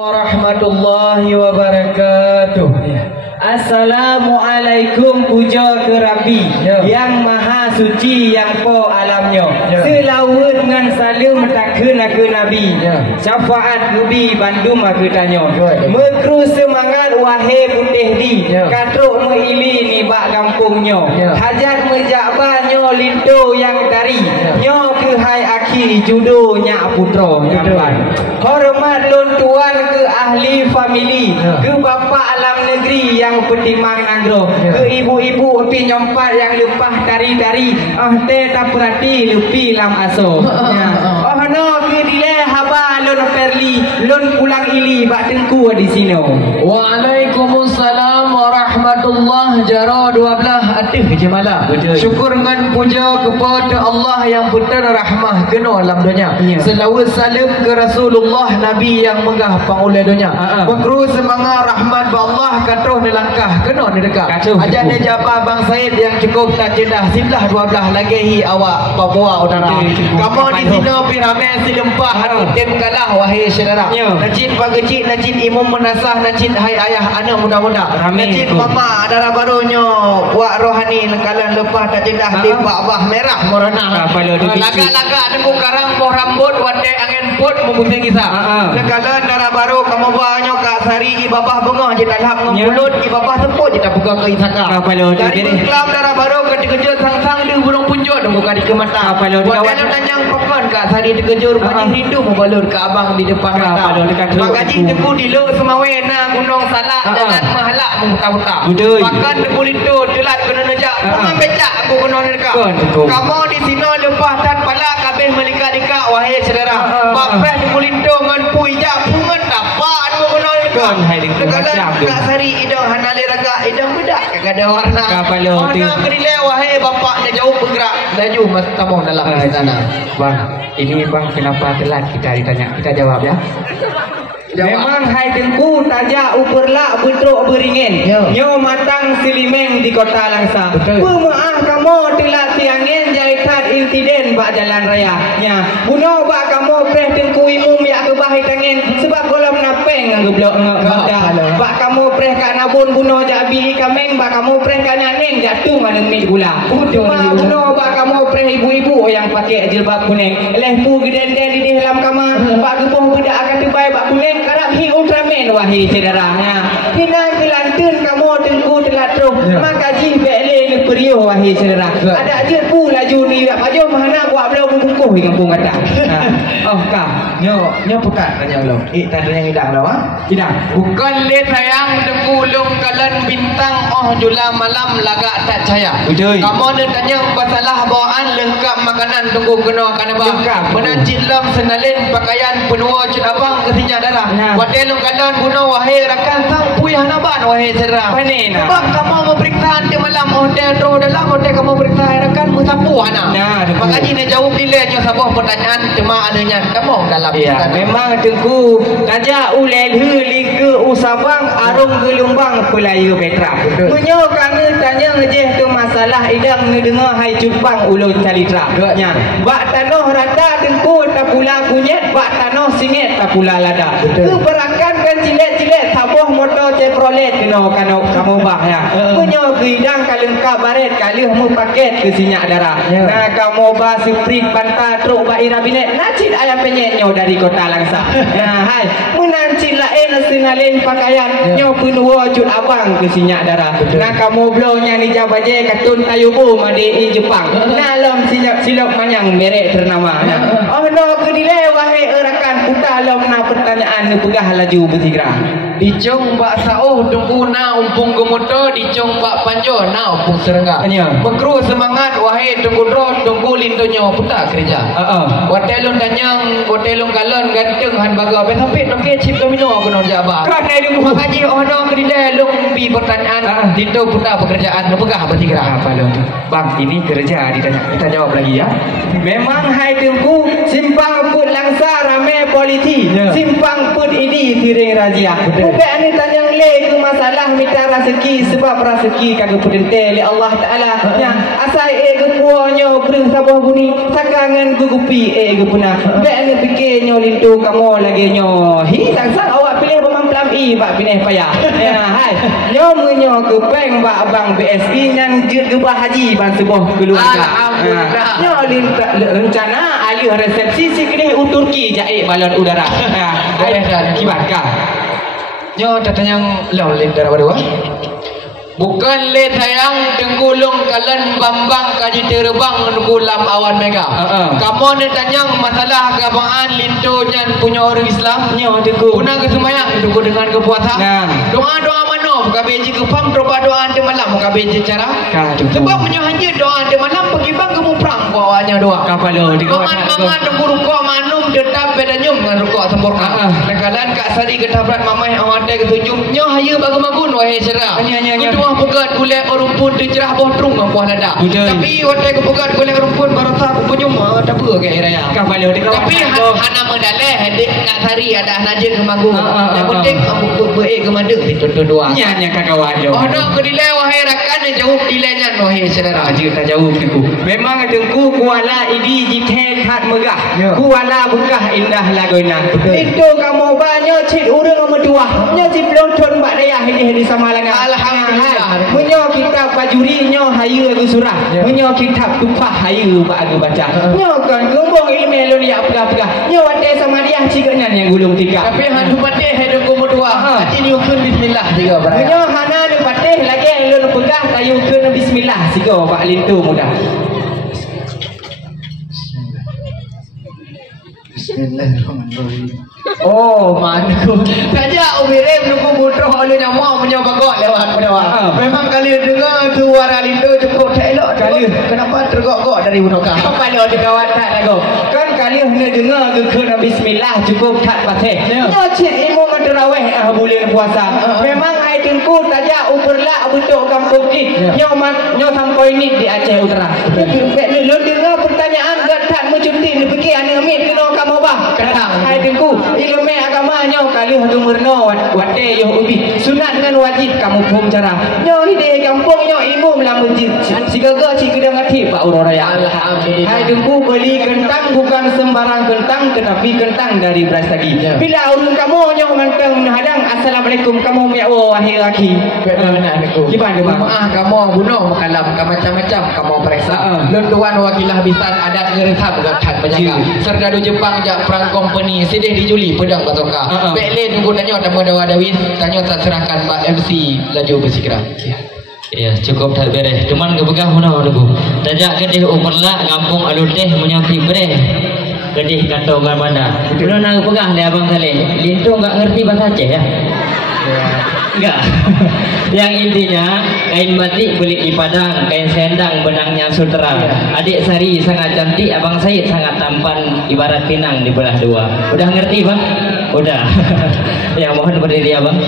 Warahmatullahi wabarakatuh. Assalamualaikum, puja ke Rabbi yang maha suci yang po alamnya. Selawat dengan salam takkan ke Nabi. Syafaat Nabi Bandung aku tanya. Mekru semangat wahai putih di. Katruk meili ni bak kampungnya. Hajat mejakbanyo linto yang dari. Nyo ke hai akhir judo nyak putra nyamban. Hormat lon tuan ke ahli family, ke bapa alam negeri yang petimang nanggro, ke ibu-ibu pi nyompat yang lepah tari-tari, teh tak perhati lepi lam aso. No ke dile haba lon perli, lon pulang ili bak tengku di sini. Waalaikumsalam warahmatullahi jaro 12 atih je malam. Syukur dengan puja kepada Allah yang betul rahmah kena alam dunia. Selawat salam ke Rasulullah Nabi yang megah pangulai dunia. Mengru semangat rahmat Allah katuh ni langkah kena ni dekat. Ajak dia jabah Bang Said yang cukup tak jedah silah 12 lagi awak bawa udara. Kamu di sini piramid silempah tim kalah wahai saudara. Najin pagecik, najin imam menasah, najin hai ayah anak muda-muda. Najin mama darah barunya wak rohani lengkalan lepas tak jedah di abah merah morana. Lagak-lagak nemu karang poh rambut wadai angin put membusing kisah. Lengkalan darah baru kamu banyak kak sari ibabah bengah je tak lap mulut ibabah seput je tak buka ke isaka. Dari Islam darah baru kerja-kerja sang-sang dia burung punjut buka di ke mata. Wadai nanyang pokon kak sari dikejur rupanya rindu membalur ke abang di depan mata. Magaji teku di lo semawen na gunung salak jangan mahalak muta-muta. Makan teku itu telat kena nejak. Pengang becak aku kena dekat. Kamu di sini lepas dan palak kabeh melika-lika wahai saudara. Bapeh teku itu ngan puijak pungan dapat aku kena dekat. Dekat kak sari idang hanali raga idang bedak kagak ada warna. Mana kerilai wahai bapak dia jauh bergerak laju mas tamong dalam sana. Bang, ini bang kenapa telat kita ditanya? Kita jawab ya. Memang hai tengku tajak uperlak betruk beringin. Nyo matang silimeng di kota Langsa. Pemaaf kamu telat siangin jaitat insiden bak jalan raya. Buno bak kamu preh tengku imum yak ke bahai tangin sebab kolam napeng ngge blok ngada. Bak kamu preh kat nabun buno jak bi kameng bak kamu preh kat nyaneng jatuh mana mit gula. Buno bak kamu preh ibu-ibu yang pakai jilbab kuning. Leh pu geden-den di dalam kamar. Bak gepoh budak akan tebai bak kuning karena hi Ultraman wahai saudaranya. Hinang kelantun kamu tengku telat terus. Maka jih bele le periuh wahai saudara. Ada je pu laju ni dak pajo mahana buat belau bungkuh di kampung kata. Oh kah, nyo pekat tanya lo. Tanda yang hidang dah hidang. Bukan le sayang tengku long kalan bintang jula malam lagak tak cahaya. Kamu nak tanya masalah bawaan lengkap makanan tengku kena bang. Menancit lam senalin pakaian penua cut abang kesinya darah. Wadai long kalan guna wahai rakan sang puyah naban wahai saudara. Sebab kamu memeriksa di malam hotel ro dalam hotel kamu periksa rakan musapu ana. Makanya dia jawab nilainya sebuah pertanyaan cuma adanya kamu dalam memang tengku tajak ulel heli ke usabang arung gelumbang pelayu petra. Menyo kami tanya je tu masalah idang ngedengar hai cupang ulun calitra. Bak tanah rata tengku tak pula kunyet bak tanah singit tak pula lada. Keberakan kan cilet-cilet sabuh motor Chevrolet kena kamu bah ya. Menyo hidang kalengkap baret kalih mu paket ke sinyak darah. Nah kamu bah Suprit Panta truk ba ira binet nacit ayam penyetnyo dari kota Langsa. Hai menancit lain senalin pakaian nyo penua cut abang ke sinyak darah. Nah kamu blownya ni jabaje katun tayubu made Jepang. Nah lom silap manyang merek ternama. No kedile wahai rakan putar lom na pertanyaan pegah laju bertigra. Dicong bak sauh tunggu na umpung gemoto dicong bak panjo na umpung serengga. Mengkru semangat wahai tunggu drone tunggu lintonyo putar kerja. Hotelon tanyang hotelon galon ganteng han baga besapit noke chip domino kono jaba. Kerana dia muka haji no kedile long pi pertanyaan linto putar pekerjaan pegah bertigra. Bang, ini kerja ditanya. Kita jawab lagi ya. Memang hai tunggu simpang put Langsa rame polisi. Simpang put ini tiring razia. Bukan ni tanya le ke masalah minta rezeki sebab rezeki kagak pedente oleh Allah Taala. Asai ke puanya bereng sabah buni sakangan gugupi ke punah. Bek ni fikirnya lintu kamu lagi nyo. Hi sang awak pilih i bak pineh payah. Ya hai. Nyo menyo ke bank bak abang BSI yang jut ke haji ban sebuah keluarga. Alhamdulillah. Nyo rencana alih resepsi si kini Turki jai balon udara. Hai kibatkah. Nyo tatanyang laulin darawa. Bukan le sayang tenggulung kalian bambang kaji terbang gulam awan mega. Kamu ni tanyang masalah kebanggaan lintunya punya orang Islam. Nyo teku. Guna kesemayang tunggu dengan kepuasan. Doa-doa manom kabeji kepam doa doa ante malam kabeji cara. Sebab menyohanya doa ante malam pergi bang kamu perang bawanya doa. Kapalo di mangan tunggu rukuk manum tetap beda nyum dengan rukuk sempurna. Dan kalian kak sari ketabrak mamai awak ada ketujuh. Nyo hayu bagun-bagun wahai cerah. Pegat kulit rumput dicerah bawah terung buah lada. Tapi waktu aku pegat kulit rumput baru tahu punyum tak apa ke raya. Tapi hana mendaleh dik nak sari ada najis ke manggung. Yang penting aku beik ke mandek itu doa. Nya kakawan yo. Oh nak ke dilai wahai rakan jauh dilainya wahai saudara. Tak jauh ku. Memang dengku kuala idi jithe khat megah. Kuala bekah indah lagoina. Itu kamu banyak cit urang medua. Nya ciplon thon bak daya hidi sama langa. Alhamdulillah. Menyo kitab pajuri nyo hayu aku surah. Menyo kitab tupah hayu bak aku baca. Nyo kan gombong ilmu lo ni apa-apa. Nyo ade sama dia ciganya yang gulung tiga. Tapi hantu patih hidup kamu dua. Haji ni ukun bismillah juga beraya. Menyo hana ni patih lagi lo pegah kayu ukun bismillah sigo bak lintu mudah. Bismillahirrahmanirrahim. Oh, manku. Saja umirem nunggu butuh lu nyamau menyoba gok lewat pedawah. Memang kali dengar suara lindu cukup elok kali. Kenapa tergok-gok dari bunuka? Apa lo dikawat tak lagu? Kan kali hanya dengar ke bismillah cukup tak patih. Nyo cik ilmu terawih bulan puasa. Memang ai tengku taja uperla bentuk kampung ni. Nyo sampai ni di Aceh Utara. Lo dengar pertanyaan gatat mencuti ni pergi ane amit kena kamu bah. Kadang ai tengku ilmu agama nyo kali hatu murno wate yo ubi sunat dengan wajib kamu pun cara nyo ide kampung nyo ilmu melam masjid sigaga ci kedang ati Pak Uraya. Alhamdulillah. Hai dengku beli kentang bukan sembarang kentang tetapi kentang dari beras tadi. Bila urang kamu nyo manteng menghadang assalamualaikum kamu ya wahai laki. Benar aku. Gimana bang? Kamu bunuh kalam macam-macam kamu periksa. Lentuan wakilah bisan adat ngeresap gatat penjaga. Serdadu Jepang jak perang company sedih di Juli pedang batoka. Bekle tunggu tanya tamu dawa dawin tanya tak serahkan Pak MC laju bersegera. Ya cukup tak beres. Cuman kebegah mana dulu. Tajak kedih umerla kampung aluteh menyaki bereh. Kedih kantongan mana. Belum nak pegah le abang Saleh. Lintu enggak ngerti bahasa Aceh ya? Enggak. Yang intinya kain batik beli di Padang, kain sendang benangnya sutera. Adik Sari sangat cantik, abang Said sangat tampan, ibarat pinang dibelah dua. Udah ngerti bang? Udah. Ya mohon berdiri abang.